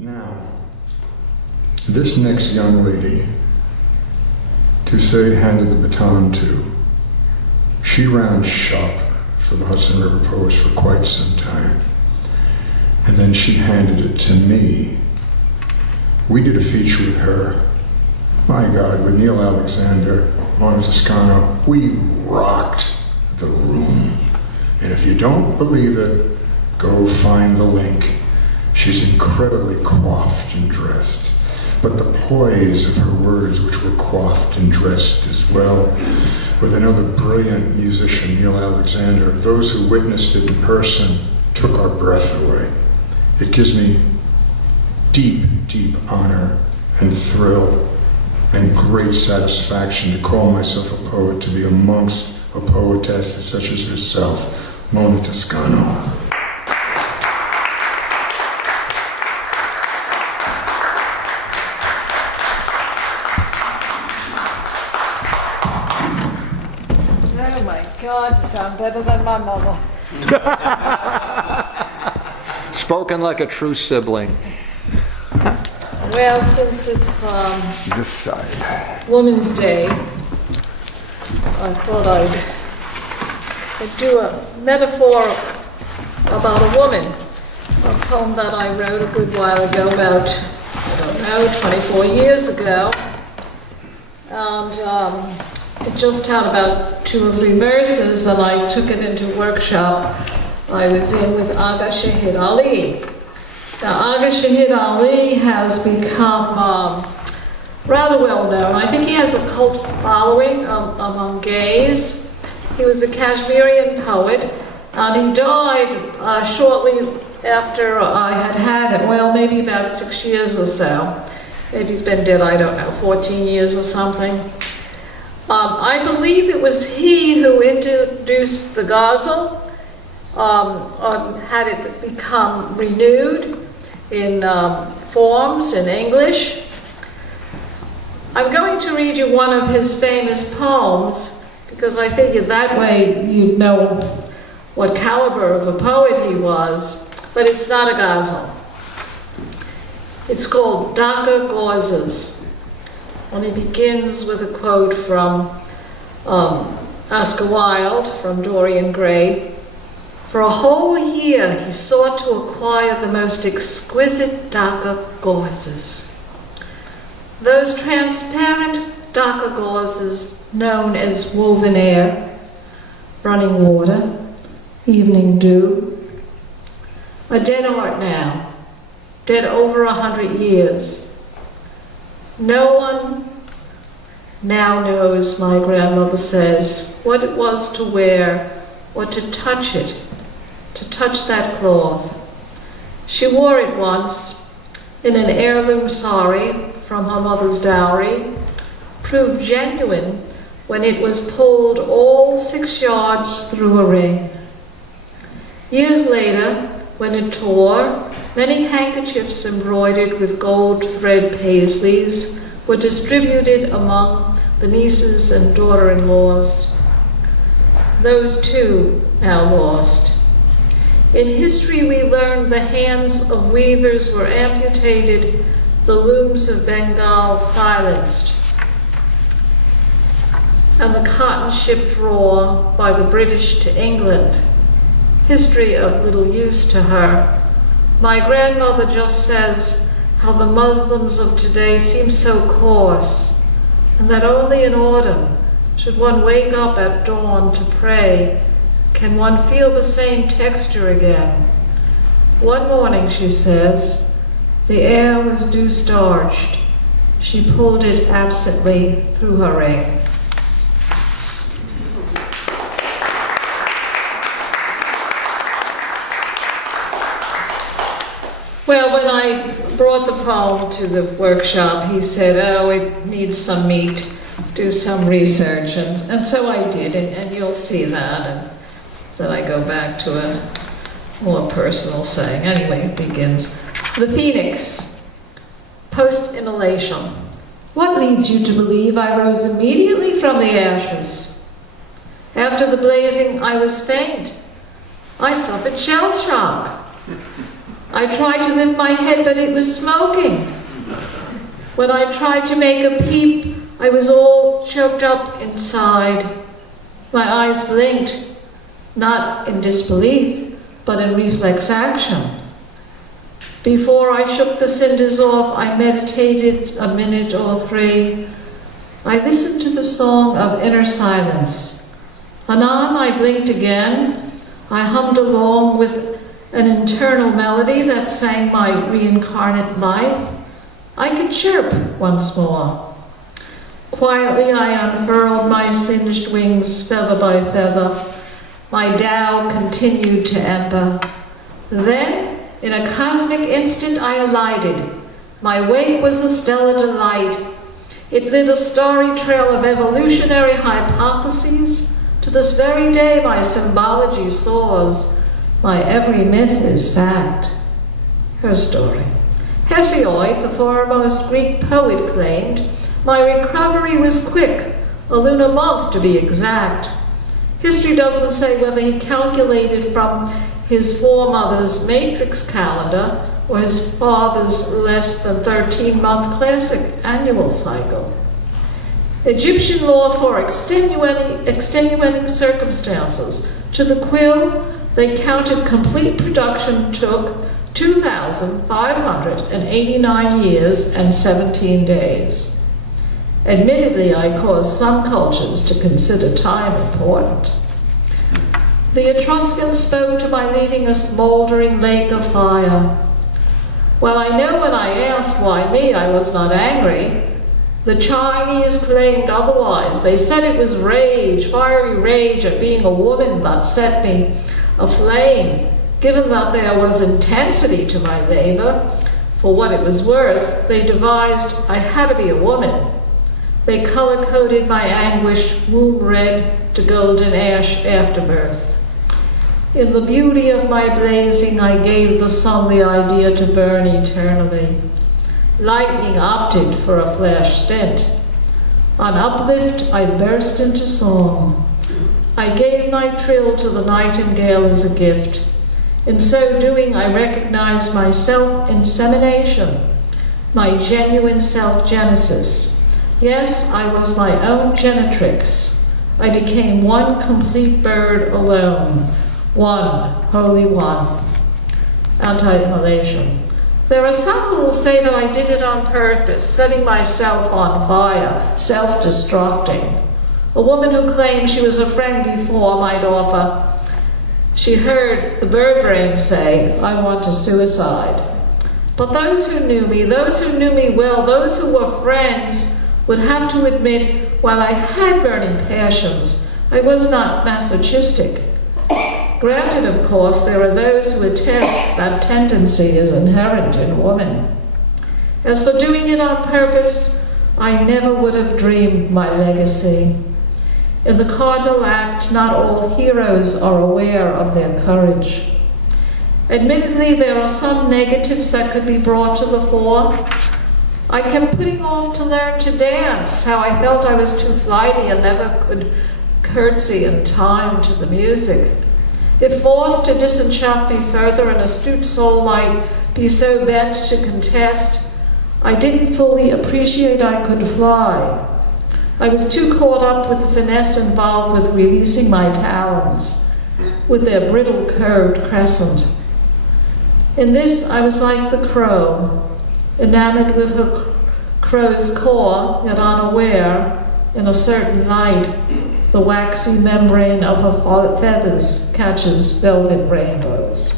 Now, this next young lady, Toussé handed the baton to. She ran shop for the Hudson River Poets for quite some time. And then she handed it to me. We did a feature with her. My God, with Neil Alexander, Mona Toscano, we rocked the room. And if you don't believe it, go find the link. She's incredibly coiffed and dressed. But the poise of her words, which were coiffed and dressed as well, with another brilliant musician, Neil Alexander, those who witnessed it in person took our breath away. It gives me deep, deep honor and thrill and great satisfaction to call myself a poet, to be amongst a poetess such as herself, Mona Toscano. Oh my God, you sound better than my mother. Spoken like a true sibling. Well, since it's This side. Women's Day, I thought I'd do a metaphor about a woman, a poem that I wrote a good while ago, about, I don't know, 24 years ago. And it just had about 2 or 3 verses, and I took it into a workshop I was in with Aga Shahid Ali. Now, Aga Shahid Ali has become rather well known. I think he has a cult following among gays. He was a Kashmirian poet, and he died shortly after I had him. Well, maybe about 6 years or so. Maybe he's been dead, I don't know, 14 years or something. I believe it was he who introduced the ghazal, had it become renewed in forms in English. I'm going to read you one of his famous poems because I figured that way you'd know what caliber of a poet he was, but it's not a ghazal. It's called Dhaka Gauzes, and he begins with a quote from Oscar Wilde, from Dorian Gray. For a whole year he sought to acquire the most exquisite Dhaka gauzes. Those transparent Dhaka gauzes known as woven air, running water, evening dew. A dead art now, dead over 100 years. No one now knows, my grandmother says, what it was to wear or to touch it, to touch that cloth. She wore it once in an heirloom sari from her mother's dowry, proved genuine when it was pulled all 6 yards through a ring. Years later, when it tore, many handkerchiefs embroidered with gold thread paisleys were distributed among the nieces and daughter-in-laws. Those too now lost. In history we learned the hands of weavers were amputated, the looms of Bengal silenced, and the cotton shipped raw by the British to England. History of little use to her. My grandmother just says how the Muslims of today seem so coarse, and that only in autumn, should one wake up at dawn to pray, can one feel the same texture again. One morning, she says, the air was dew-starched. She pulled it absently through her ring. Well, when I brought the poem to the workshop, he said, oh, it needs some meat, do some research, and so I did, and you'll see that, and then I go back to a more personal saying. Anyway, it begins. The Phoenix, post-immolation. What leads you to believe I rose immediately from the ashes? After the blazing, I was faint. I suffered shell shock. I tried to lift my head, but it was smoking. When I tried to make a peep, I was all choked up inside. My eyes blinked, not in disbelief, but in reflex action. Before I shook the cinders off, I meditated a minute or 3. I listened to the song of inner silence. Anon, I blinked again. I hummed along with an internal melody that sang my reincarnate life. I could chirp once more. Quietly I unfurled my singed wings, feather by feather. My Tao continued to ember. Then, in a cosmic instant, I alighted. My wake was a stellar delight. It lit a starry trail of evolutionary hypotheses. To this very day, my symbology soars. My every myth is fact. Her story. Hesiod, the foremost Greek poet, claimed, my recovery was quick, a lunar month to be exact. History doesn't say whether he calculated from his foremother's matrix calendar or his father's less than 13-month classic annual cycle. Egyptian law saw extenuating circumstances. To the quill, they counted complete production took 2,589 years and 17 days. Admittedly, I caused some cultures to consider time important. The Etruscans spoke to my leaving a smoldering lake of fire. Well, I know when I asked why me, I was not angry. The Chinese claimed otherwise. They said it was rage, fiery rage at being a woman that set me aflame. Given that there was intensity to my labor, for what it was worth, they devised I had to be a woman. They color-coded my anguish, womb red to golden ash afterbirth. In the beauty of my blazing, I gave the sun the idea to burn eternally. Lightning opted for a flash stint. On uplift, I burst into song. I gave my trill to the nightingale as a gift. In so doing, I recognized my self-insemination, my genuine self-genesis. Yes, I was my own genetrix. I became one complete bird alone, one, holy one. Anti-immolation. There are some who will say that I did it on purpose, setting myself on fire, self-destructing. A woman who claimed she was a friend before might offer, she heard the bird brain say, I want to suicide. But those who knew me well, those who were friends, would have to admit, while I had burning passions, I was not masochistic. Granted, of course, there are those who attest that tendency is inherent in woman. As for doing it on purpose, I never would have dreamed my legacy. In the cardinal act, not all heroes are aware of their courage. Admittedly, there are some negatives that could be brought to the fore. I kept putting off to learn to dance, how I felt I was too flighty and never could curtsy in time to the music. If forced to disenchant me further, an astute soul might be so bent to contest, I didn't fully appreciate I could fly. I was too caught up with the finesse involved with releasing my talons, with their brittle curved crescent. In this, I was like the crow, enamored with her crow's core, yet unaware, in a certain light, the waxy membrane of her feathers catches velvet rainbows.